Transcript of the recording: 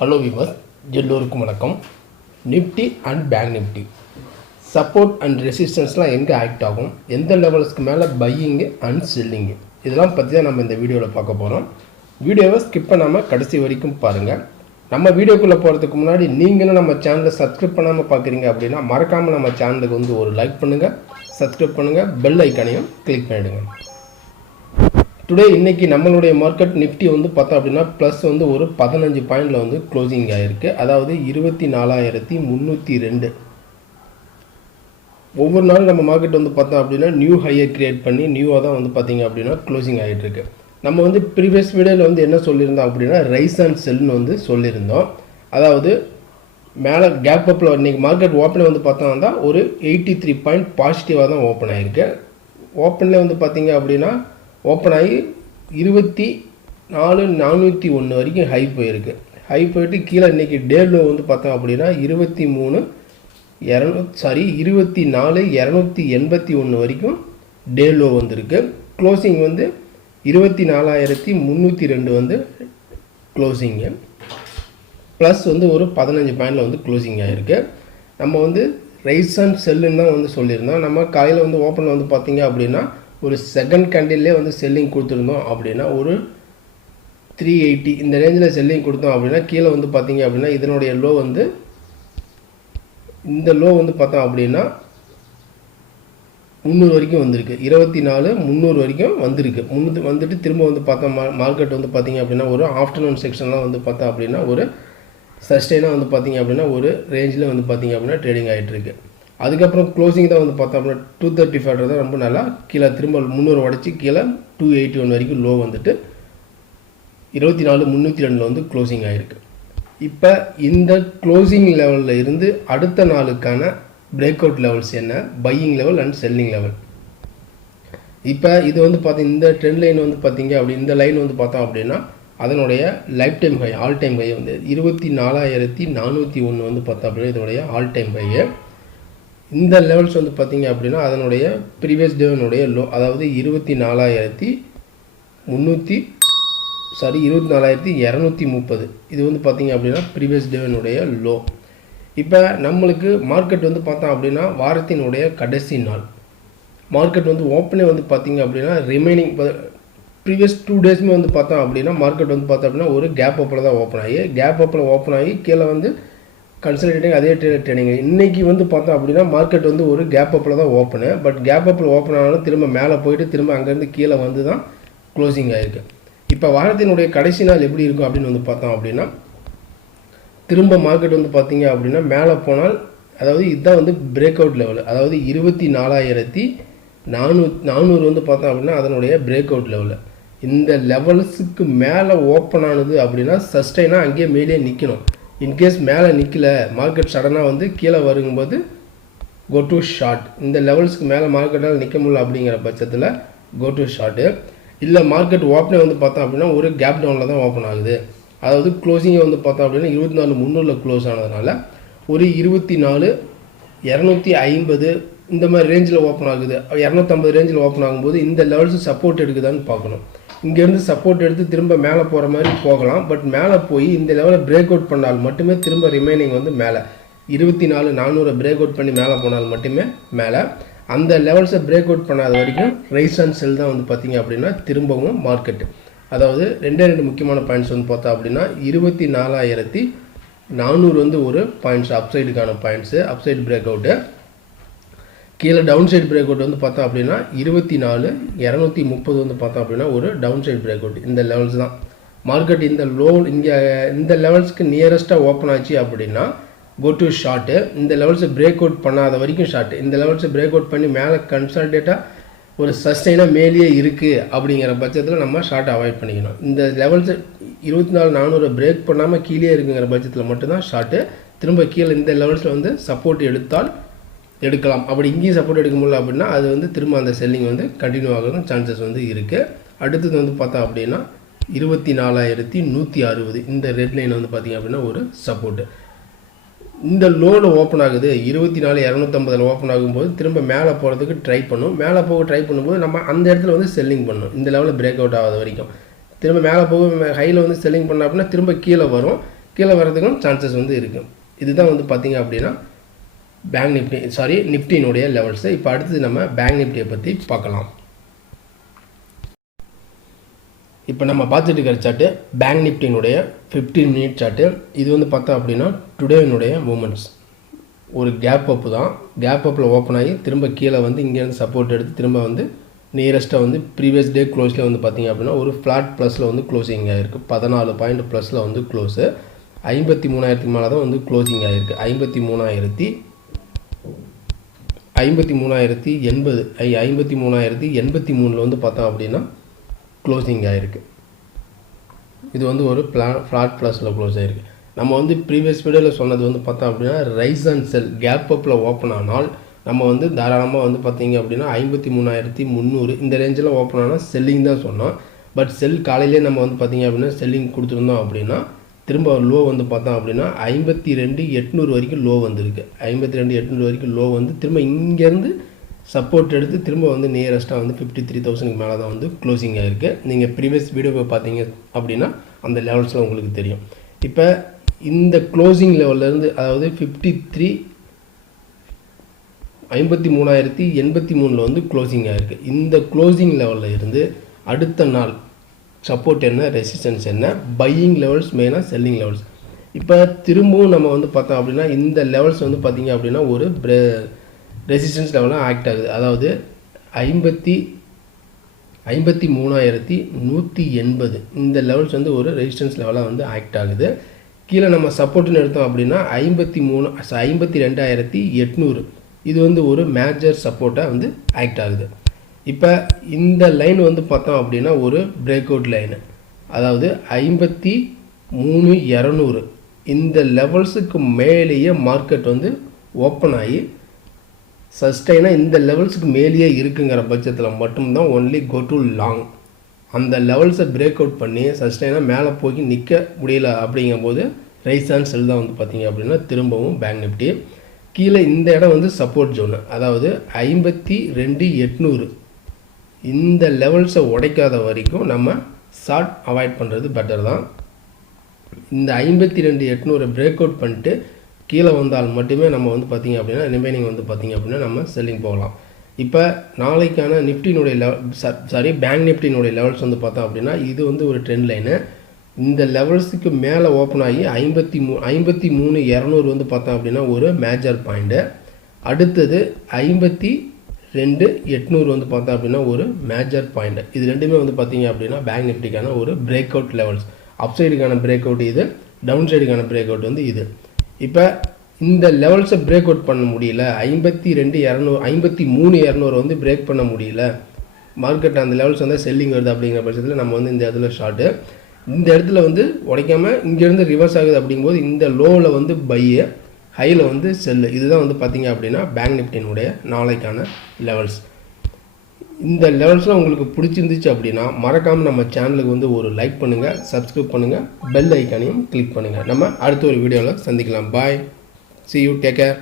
Hello viewer, எல்லோருக்கும் வணக்கம். Nifty and bank Nifty support and ரெசிஸ்டன்ஸ்லாம் எங்கே ஆக்ட் ஆகும், எந்த லெவல்ஸ்க்கு மேலே பையிங்கு அண்ட் செல்லிங்கு, இதெல்லாம் பற்றி தான் நம்ம இந்த வீடியோவில் பார்க்க போகிறோம். வீடியோவை ஸ்கிப் பண்ணாமல் கடைசி வரைக்கும் பாருங்கள். நம்ம வீடியோக்குள்ளே போகிறதுக்கு முன்னாடி நீங்களும் நம்ம சேனலை சப்ஸ்கிரைப் பண்ணாமல் பார்க்குறீங்க அப்படின்னா மறக்காமல் நம்ம சேனலுக்கு ஒரு லைக் பண்ணுங்கள், சப்ஸ்கிரைப் பண்ணுங்கள், பெல் ஐக்கானையும் கிளிக் பண்ணிவிடுங்க. டுடே இன்றைக்கி நம்மளுடைய மார்க்கெட் நிஃப்டி பார்த்தோம் அப்படின்னா ப்ளஸ் ஒரு 15 பாயிண்டில் க்ளோசிங் ஆகிருக்கு. அதாவது 24,302. ஒவ்வொரு நாளும் நம்ம மார்க்கெட் பார்த்தோம் அப்படின்னா நியூ ஹையை க்ரியேட் பண்ணி நியூவாக தான் பார்த்திங்க அப்படின்னா க்ளோசிங் ஆகிட்டுருக்கு. நம்ம ப்ரீவியஸ் வீடியோவில் என்ன சொல்லியிருந்தோம் அப்படின்னா ரைஸ் அண்ட் செல்னு சொல்லியிருந்தோம். அதாவது மேலே கேப் அப்பில் இன்றைக்கி மார்க்கெட் ஓப்பனில் பார்த்தோம்னா ஒரு 83 பாயிண்ட் பாசிட்டிவாக தான் ஓப்பன் ஆகிருக்கு. ஓப்பனில் பார்த்திங்க அப்படின்னா ஓப்பன் ஆகி 24,401 வரைக்கும் ஹை போயிருக்கு. ஹை போயிட்டு கீழே இன்றைக்கி டேலோ பார்த்தோம் அப்படின்னா 24,281 வரைக்கும் டேலோ வந்திருக்கு. க்ளோசிங் 24,302 க்ளோசிங்கு ப்ளஸ் ஒரு 15 பாயிண்டில் க்ளோசிங் ஆகிருக்கு. நம்ம ரைஸ் அண்ட் செல்லுன்னு தான் சொல்லியிருந்தோம். நம்ம காலையில் ஓப்பனில் பார்த்திங்க அப்படின்னா ஒரு செகண்ட் கேண்டில்லே செல்லிங் கொடுத்துருந்தோம் அப்படின்னா ஒரு 380 இந்த ரேஞ்சில் செல்லிங் கொடுத்தோம் அப்படின்னா கீழே பார்த்தீங்க அப்படின்னா இதனுடைய லோ இந்த லோ பார்த்தோம் அப்படின்னா 300 வரைக்கும் வந்திருக்கு. 24,300 வரைக்கும் வந்திருக்கு. வந்துட்டு திரும்ப பார்த்தா மார்க்கெட் பார்த்தீங்க அப்படின்னா ஒரு ஆஃப்டர்நூன் செக்ஷன்லாம் பார்த்தோம் அப்படின்னா ஒரு சஸ்டெயினாக பார்த்தீங்க அப்படின்னா ஒரு ரேஞ்சில் பார்த்தீங்க அப்படின்னா ட்ரேடிங் ஆகிட்டுருக்கு. அதுக்கப்புறம் க்ளோசிங் தான் பார்த்தோம் அப்படின்னா 235 தான் ரொம்ப நல்லா கீழே திரும்ப 300 உடச்சி கீழே 281 வரைக்கும் லோ 24,302 க்ளோசிங் ஆகிருக்கு. இப்போ இந்த க்ளோசிங் லெவலில் இருந்து அடுத்த நாளுக்கான பிரேக் அவுட் லெவல்ஸ் என்ன, buying level and selling level. இப்போ இது பார்த்தீங்க இந்த ட்ரெண்ட் லைன் பார்த்தீங்க அப்படி இந்த லைன் பார்த்தோம் அப்படின்னா அதனுடைய life time high all time high 24,401 பார்த்தோம் அப்படின்னா இதனுடைய ஆல் டைம் ஹையை. இந்த லெவல்ஸ் பார்த்தீங்க அப்படின்னா அதனுடைய ப்ரீவியஸ் டேனுடைய லோ, அதாவது 24,230 இது பார்த்தீங்க அப்படின்னா ப்ரீவியஸ் டேனுடைய லோ. இப்போ நம்மளுக்கு மார்க்கெட் பார்த்தோம் அப்படின்னா வாரத்தினுடைய கடைசி நாள் மார்க்கெட் ஓப்பனே பார்த்தீங்க அப்படின்னா ரிமைனிங் ப்ரீவியஸ் 2 டேஸுமே பார்த்தோம் அப்படின்னா மார்க்கெட் பார்த்தோம் அப்படின்னா ஒரு கேப் அப்பில் தான் ஓப்பன் ஆகி கீழே கன்சல்டேட்டிங் அதே ட்ரேடிங். இன்றைக்கி பார்த்தோம் அப்படின்னா மார்க்கெட் ஒரு கேப் அப்பில் தான் ஓப்பனு. பட் கேப் அப்பில் ஓப்பன் ஆனாலும் திரும்ப மேலே போயிட்டு திரும்ப அங்கேருந்து கீழே தான் க்ளோசிங் ஆகிருக்கு. இப்போ வாரத்தினுடைய கடைசி நாள் எப்படி இருக்கும் அப்படின்னு பார்த்தோம் அப்படின்னா திரும்ப மார்க்கெட் பார்த்தீங்க அப்படின்னா மேலே போனால் அதாவது இதுதான் பிரேக் அவுட் லெவல். அதாவது 24,400 பார்த்தோம் அப்படின்னா அதனுடைய பிரேக் அவுட் லெவலு. இந்த லெவல்ஸுக்கு மேலே ஓப்பன் ஆனது அப்படின்னா சஸ்டைனாக அங்கேயே மேலே நிற்கணும். இன்கேஸ் மேலே நிற்கல மார்க்கெட் சடனாக கீழே வருங்கும்போது கோ டு ஷார்ட். இந்த லெவல்ஸ்க்கு மேலே மார்க்கெட்டால் நிற்க முடியல அப்படிங்கிற பட்சத்தில் கோ டு ஷார்ட்டு. இல்லை மார்க்கெட் ஓப்பனே பார்த்தோம் அப்படின்னா ஒரு கேப் டவுனில் தான் ஓப்பன் ஆகுது. அதாவது க்ளோசிங்கை பார்த்தோம் அப்படின்னா 24,300 க்ளோஸ் ஆனதுனால ஒரு 24,250 இந்த மாதிரி ரேஞ்சில் ஓப்பன் ஆகுது. 250 ரேஞ்சில் ஓப்பன் ஆகும்போது இந்த லெவல்ஸ் சப்போர்ட் எடுக்குதான்னு பார்க்கணும். இங்கேருந்து சப்போர்ட் எடுத்து திரும்ப மேலே போகிற மாதிரி போகலாம். பட் மேலே போய் இந்த லெவலில் பிரேக் அவுட் பண்ணால் மட்டுமே திரும்ப ரிமைனிங் மேலே 24,400 பிரேக் அவுட் பண்ணி மேலே போனால் மட்டுமே மேலே. அந்த லெவல்ஸை பிரேக் அவுட் பண்ணாத வரைக்கும் ரைஸ் அண்ட் செல் தான் பார்த்தீங்க அப்படின்னா திரும்பவும் மார்க்கெட்டு. அதாவது ரெண்டு முக்கியமான பாயிண்ட்ஸ் பார்த்தா அப்படின்னா 24,400 ஒரு பாயிண்ட்ஸ் அப்சைடுக்கான பாயிண்ட்ஸு அப்சைடு பிரேக் அவுட்டு. கீழே டவுன் சைடு பிரேக் அவுட் பார்த்தோம் அப்படின்னா 24,230 பார்த்தோம் அப்படின்னா ஒரு டவுன் சைடு பிரேக் அவுட். இந்த லெவல்ஸ் தான் மார்க்கெட் இந்த லோ இங்கே இந்த லெவல்ஸ்க்கு நியரஸ்ட்டாக ஓப்பன் ஆச்சு அப்படின்னா கோ டு ஷார்ட்டு. இந்த லெவல்ஸை பிரேக் அவுட் பண்ணாத வரைக்கும் ஷார்ட்டு. இந்த லெவல்ஸை பிரேக் அவுட் பண்ணி மேலே கன்சல்டேட்டாக ஒரு சஸ்டைனாக மேலேயே இருக்குது அப்படிங்கிற பட்சத்தில் நம்ம ஷார்ட் அவாய்ட் பண்ணிக்கணும். இந்த லெவல்ஸை 24,400 பிரேக் பண்ணாமல் கீழே இருக்குங்கிற பட்சத்தில் மட்டும்தான் ஷார்ட்டு. திரும்ப கீழே இந்த லெவல்ஸில் சப்போர்ட் எடுத்தால் எடுக்கலாம். அப்படி இங்கேயும் சப்போர்ட் எடுக்க முடியல அப்படின்னா அது திரும்ப அந்த செல்லிங் கண்டினியூ ஆகிறதும் சான்சஸ் இருக்குது. அடுத்தது பார்த்தோம் அப்படின்னா 24,160 இந்த ரெட் லைன் பார்த்திங்க அப்படின்னா ஒரு சப்போர்ட்டு. இந்த லோடு ஓப்பன் ஆகுது 24,250 ஓப்பன் ஆகும்போது திரும்ப மேலே போகிறதுக்கு ட்ரை பண்ணும். மேலே போக ட்ரை பண்ணும்போது நம்ம அந்த இடத்துல செல்லிங் பண்ணணும். இந்த லெவலில் பிரேக் அவுட் ஆகாத வரைக்கும் திரும்ப மேலே போக ஹையில் செல்லிங் பண்ணோம் அப்படின்னா திரும்ப கீழே வரும். கீழே வரதுக்கும் சான்சஸ் வந்து இருக்குது. இதுதான் வந்து பார்த்திங்க அப்படின்னா நிஃப்டியினுடைய லெவல்ஸு. இப்போ அடுத்தது நம்ம பேங்க் நிஃப்டியை பற்றி பார்க்கலாம். இப்போ நம்ம பார்த்துட்டு இருக்கிற சார்ட்டு பேங்க் நிஃப்டியினுடைய 15 மினிட் சார்ட்டு. இது வந்து பார்த்தோம் அப்படின்னா டுடேனுடைய மூமெண்ட்ஸ் ஒரு கேப் அப்பு தான். கேப் அப்பில் ஓப்பன் ஆகி திரும்ப கீழே வந்து இங்கேருந்து சப்போர்ட் எடுத்து திரும்ப வந்து நியரஸ்ட்டாக வந்து ப்ரீவியஸ் டே க்ளோஸில் வந்து பார்த்திங்க அப்படின்னா ஒரு ஃப்ளாட் ப்ளஸில் வந்து க்ளோசிங் ஆகிருக்கு. 14 பாயிண்ட் ப்ளஸில் வந்து க்ளோஸு. 53,000 மேலே தான் வந்து க்ளோசிங் ஆகிருக்கு. 53,083 வந்து பார்த்தோம் அப்படின்னா க்ளோசிங் ஆகிருக்கு. இது வந்து ஒரு ஃப்ளாட் ப்ளஸில் க்ளோஸ் ஆகிருக்கு. நம்ம வந்து ப்ரீவியஸ் வீடியோவில் சொன்னது வந்து பார்த்தோம் அப்படின்னா ரைஸ் அண்ட் செல் கேப் அப்பில் ஓப்பன் ஆனால் நம்ம வந்து தாராளமாக வந்து பார்த்திங்க அப்படின்னா 53,300 இந்த ரேஞ்சில் ஓப்பன் ஆனால் செல்லிங் தான் சொன்னோம். பட் செல் காலையிலே நம்ம வந்து பார்த்திங்க அப்படின்னா செல்லிங் கொடுத்துருந்தோம் அப்படின்னா திரும்ப லோ வந்து பார்த்தோம் அப்படின்னா 52,800 வரைக்கும் லோ வந்திருக்கு. 52,800 வரைக்கும் லோ வந்து திரும்ப இங்கேருந்து சப்போர்ட் எடுத்து திரும்ப வந்து நியரஸ்ட்டாக வந்து 53,000 மேலே தான் வந்து க்ளோசிங் ஆகிருக்கு. நீங்கள் ப்ரீவியஸ் வீடியோவை பார்த்தீங்க அப்படின்னா அந்த லெவல்ஸில் உங்களுக்கு தெரியும். இப்போ இந்த க்ளோசிங் லெவல்லேருந்து அதாவது 53,083 வந்து க்ளோசிங் ஆகிருக்கு. இந்த க்ளோசிங் லெவலில் இருந்து அடுத்த நாள் சப்போர்ட் என்ன, ரெசிஸ்டன்ஸ் என்ன, பையிங் லெவல்ஸ் மெயினாக செல்லிங் லெவல்ஸ். இப்போ திரும்பவும் நம்ம வந்து பார்த்தோம் அப்படின்னா இந்த லெவல்ஸ் வந்து பார்த்திங்க அப்படின்னா ஒரு ரெசிஸ்டன்ஸ் லெவலாக ஆக்ட் ஆகுது. அதாவது 53,180 இந்த லெவல்ஸ் வந்து ஒரு ரெசிஸ்டன்ஸ் லெவலாக வந்து ஆக்ட் ஆகுது. கீழே நம்ம சப்போர்ட்னு எடுத்தோம் அப்படின்னா 52,800 இது வந்து ஒரு மேஜர் சப்போர்ட்டாக வந்து ஆக்ட் ஆகுது. இப்போ இந்த லைன் வந்து பார்த்தோம் அப்படின்னா ஒரு பிரேக் அவுட் லைனு. அதாவது 53,200 இந்த லெவல்ஸுக்கு மேலேயே மார்க்கெட் வந்து ஓப்பன் ஆகி சஸ்டைனாக இந்த லெவல்ஸுக்கு மேலேயே இருக்குங்கிற பட்சத்தில் மட்டும்தான் ஒன்லி கோ டு லாங். அந்த லெவல்ஸை பிரேக் அவுட் பண்ணி சஸ்டைனாக மேலே போய் நிற்க முடியல அப்படிங்கும்போது ரைஸ் அண்ட் செல் தான் வந்து பார்த்திங்க அப்படின்னா திரும்பவும் பேங்க் நிஃப்டி. கீழே இந்த இடம் வந்து சப்போர்ட் ஜோனு. அதாவது 52,800 இந்த லெவல்ஸை உடைக்காத வரைக்கும் நம்ம ஷார்ட் அவாய்ட் பண்ணுறது பெட்டர் தான். இந்த 52,800 பிரேக் அவுட் பண்ணிட்டு கீழே வந்தால் மட்டுமே நம்ம வந்து பார்த்திங்க அப்படின்னா ரிமைனிங் வந்து பார்த்திங்க அப்படின்னா நம்ம செல்லிங் போகலாம். இப்போ நாளைக்கான நிஃப்டினுடைய பேங்க் நிஃப்டினுடைய லெவல்ஸ் வந்து பார்த்தோம் அப்படின்னா இது வந்து ஒரு ட்ரெண்ட் லைனு. இந்த லெவல்ஸுக்கு மேலே ஓப்பன் ஆகி 53,200 வந்து பார்த்தோம் அப்படின்னா ஒரு மேஜர் பாயிண்ட்டு. அடுத்தது 52,800 வந்து பார்த்தோம் அப்படின்னா ஒரு மேஜர் பாயிண்ட். இது ரெண்டுமே வந்து பார்த்திங்க அப்படின்னா பேங்க் நிஃப்டிக்கான ஒரு பிரேக் அவுட் லெவல்ஸ். அப் சைடுக்கான பிரேக் அவுட் இது, டவுன் சைடுக்கான பிரேக் அவுட் வந்து இது. இப்போ இந்த லெவல்ஸை பிரேக் அவுட் பண்ண முடியல, 53,200 வந்து பிரேக் பண்ண முடியல, மார்க்கெட் அந்த லெவல்ஸ் வந்து செல்லிங் வருது அப்படிங்கிற பட்சத்தில் நம்ம வந்து இந்த இடத்துல ஷார்ட்டு. இந்த இடத்துல வந்து உடைக்காமல் இங்கேருந்து ரிவர்ஸ் ஆகுது அப்படிங்கும்போது இந்த லோவில் வந்து பையு, ஹையில் வந்து செல்லு. இதுதான் வந்து பார்த்திங்க அப்படின்னா பேங்க் நிஃப்டினுடைய நாளைக்கான லெவல்ஸ். இந்த லெவல்ஸ்லாம் உங்களுக்கு பிடிச்சிருந்துச்சு அப்படின்னா மறக்காமல் நம்ம சேனலுக்கு வந்து ஒரு லைக் பண்ணுங்கள், சப்ஸ்கிரைப் பண்ணுங்கள், பெல் ஐக்கானையும் கிளிக் பண்ணுங்கள். நம்ம அடுத்த ஒரு வீடியோவில் சந்திக்கலாம். பாய், see you, take care.